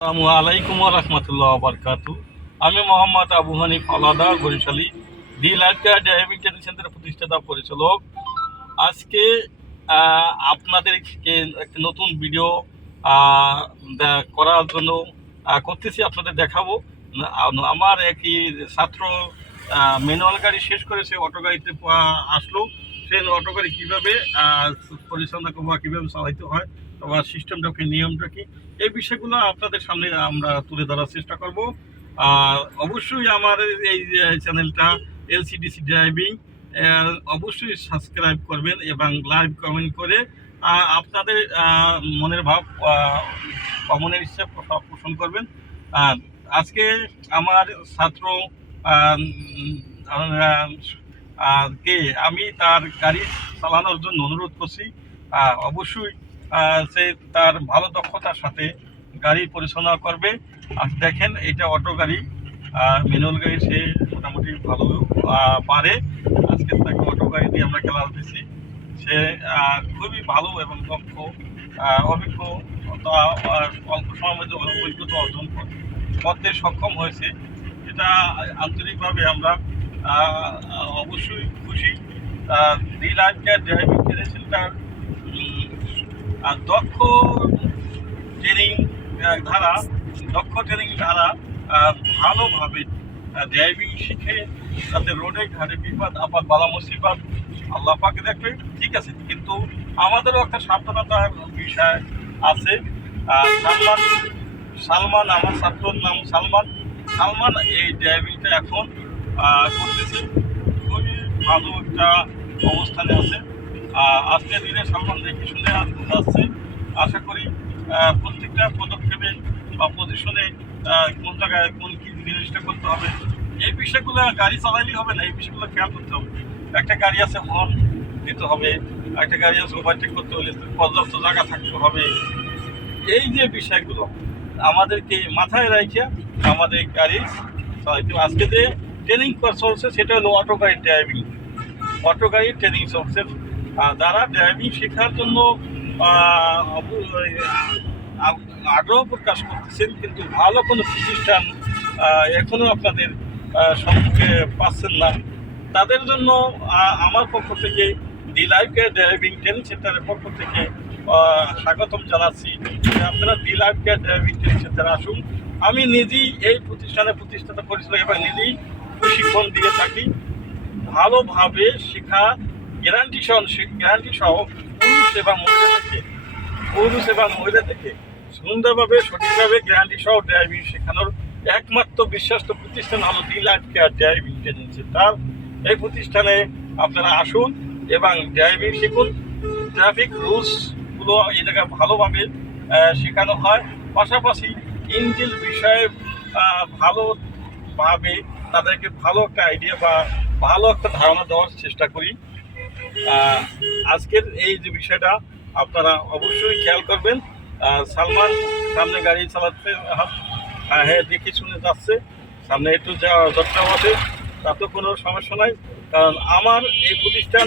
আসসালামু আলাইকুম রহমতুল্লাহ বারকাতু। আমি মোহাম্মদ আবু হানিফ আলাদা বরিশালী the life care driving training সেন্টারের প্রতিষ্ঠাতা পরিচালক। আজকে আপনাদেরকে একটা নতুন ভিডিও করার জন্য করতেছি, আপনাদের দেখাবো। আমার একই ছাত্র ম্যানুয়াল গাড়ি শেষ করে সে অটো গাড়িতে আসলো। সে অটো গাড়ি কীভাবে পরিচালনা করবো, কীভাবে চালাইতে হয়, তোমার সিস্টেমটা কি, নিয়মটা কি, এই বিষয়গুলো আপনাদের সামনে আমরা তুলে ধরার চেষ্টা করব। আর অবশ্যই আমার এই চ্যানেলটা এলসিডিসি ড্রাইভিং অবশ্যই সাবস্ক্রাইব করবেন এবং লাইভ কমেন্ট করে আপনাদের মনের ভাব মনের ইচ্ছা পোষণ করবেন। আজকে আমার ছাত্র কে আমি তার গাড়ি চালানোর জন্য অনুরোধ করছি। অবশ্যই সে তার ভালো দক্ষতার সাথে গাড়ি পরিচালনা করবে। আজ দেখেন, এটা অটো গাড়ি, ম্যানুয়াল গাড়ি সে মোটামুটি ভালো পারে। আজকে তাকে অটো গাড়ি দিয়ে আমরা ক্লাস দিচ্ছি। সে খুবই ভালো এবং দক্ষ, অভিজ্ঞতা অল্প সময়ের মধ্যে অভিজ্ঞতা অর্জন করতে সক্ষম হয়েছে। এটা আন্তরিকভাবে আমরা অবশ্যই খুশি। দি life care driving training centre দক্ষ ট্রেনিং ধারা ভালোভাবে ড্রাইভিং শিখে তাতে রোডে ঘাটে বিপদ আপদ বালা মুসিবত আল্লাহ পাকে দেখবে, ঠিক আছে। কিন্তু আমাদেরও একটা সাবধানতার বিষয় আছে। সালমান আমার ছাত্রর নাম সালমান এই ড্রাইভিংটা এখন করতেছে, খুবই ভালো একটা অবস্থানে আছে। আজকের দিনে সালমান দেখে শুনে যাচ্ছে। আশা করি প্রত্যেকটা পদক্ষেপে বা পজিশনে কোন জায়গায় কোন কী জিনিসটা করতে হবে, এই বিষয়গুলো গাড়ি চালাইলেই হবে না, এই বিষয়গুলো খেয়াল করতে হবে। একটা গাড়ি আছে হর্ন দিতে হবে, একটা গাড়ি আছে ওভারটেক করতে হলে পর্যাপ্ত জায়গা থাকতে হবে। এই যে বিষয়গুলো আমাদেরকে মাথায় রাখিয়া আমাদের গাড়ি চালাইতে। আজকে যে ট্রেনিং চলছে সেটা হলো অটো গাড়ির ট্রেনিং চলছে। যারা ড্রাইভিং শেখার জন্য আগ্রহ প্রকাশ করতেছেন, কিন্তু ভালো কোনো প্রতিষ্ঠান এখনও আপনাদের সম্মুখে পাচ্ছেন না, তাদের জন্য আমার পক্ষ থেকে দি লাইফ কেয়ার ড্রাইভিং ট্রেনিং সেন্টারের পক্ষ থেকে স্বাগতম জানাচ্ছি। আপনারা দি লাইফ কেয়ার ড্রাইভিং ট্রেনিং সেন্টারে আসুন। আমি নিজেই এই প্রতিষ্ঠাতা পরিচালক এবং নিজেই প্রশিক্ষণ দিয়ে থাকি। ভালোভাবে শেখা গ্যারান্টি সহ পুরুষ এবং মহিলা থেকে সুন্দরভাবে সঠিকভাবে গ্যারান্টি সহ ড্রাইভিং শেখানোর একমাত্র বিশ্বস্ত প্রতিষ্ঠান হলো দি life care driving training centre. এই প্রতিষ্ঠানে আপনারা আসুন এবং ড্রাইভিং শিখুন। ট্রাফিক রুলসগুলো এই জায়গায় ভালোভাবে শেখানো হয়, পাশাপাশি ইঞ্জিন বিষয়ে ভালোভাবে তাদেরকে ভালো একটা আইডিয়া বা ভালো একটা ধারণা দেওয়ার চেষ্টা করি। আজকের এই যে বিষয়টা আপনারা অবশ্যই খেয়াল করবেন। সালমান সামনে গাড়ি চালাতে হ্যাঁ দেখে শুনে যাচ্ছে, সামনে একটু যাত্রাও আছে, তাতে কোনো সমস্যা নাই। কারণ আমার এই প্রতিষ্ঠান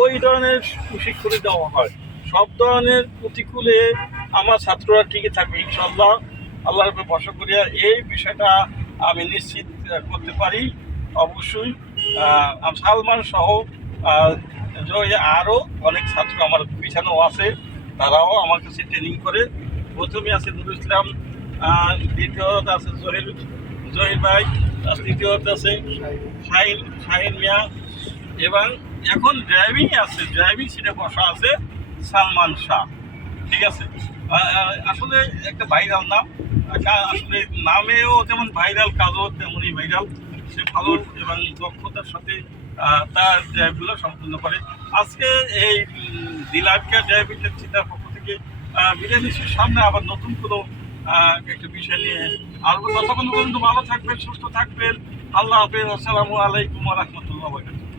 ওই ধরনের প্রশিক্ষণ দেওয়া হয়, সব ধরনের প্রতিকূলে আমার ছাত্ররা টিকে থাকবে ইনশাল্লাহ। আল্লাহর উপরে ভরসা করিয়া এই বিষয়টা আমি নিশ্চিত করতে পারি। অবশ্যই সালমান সহ আরও অনেক ছাত্র আমার পিছানো আছে, তারাও আমার কাছে ট্রেনিং করে। প্রথমে আছে নুরুল ইসলাম, দ্বিতীয়ত আছে জহির ভাই, তৃতীয়ত আছে শাহিন মিয়া, এবং এখন ড্রাইভিং সিটে বসা আছে সালমান শাহ, ঠিক আছে। আসলে একটা ভাইরাল নাম, আসলে নামেও যেমন ভাইরাল, কাজও তেমনই ভাইরাল। সে ভালো এবং দক্ষতার সাথে তার ড্রাইভগুলো সম্পূর্ণ করে। আজকে এই দি লাইফ কেয়ার ড্রাইভিং সেন্টার পক্ষ থেকে বিদায় নিচ্ছি। সামনে আবার নতুন কোনো একটা বিষয় নিয়ে আসবো। ততক্ষণ পর্যন্ত ভালো থাকবেন, সুস্থ থাকবেন। আল্লাহ হাফেজ। আসসালামু আলাইকুম রহমতুল্লাহ।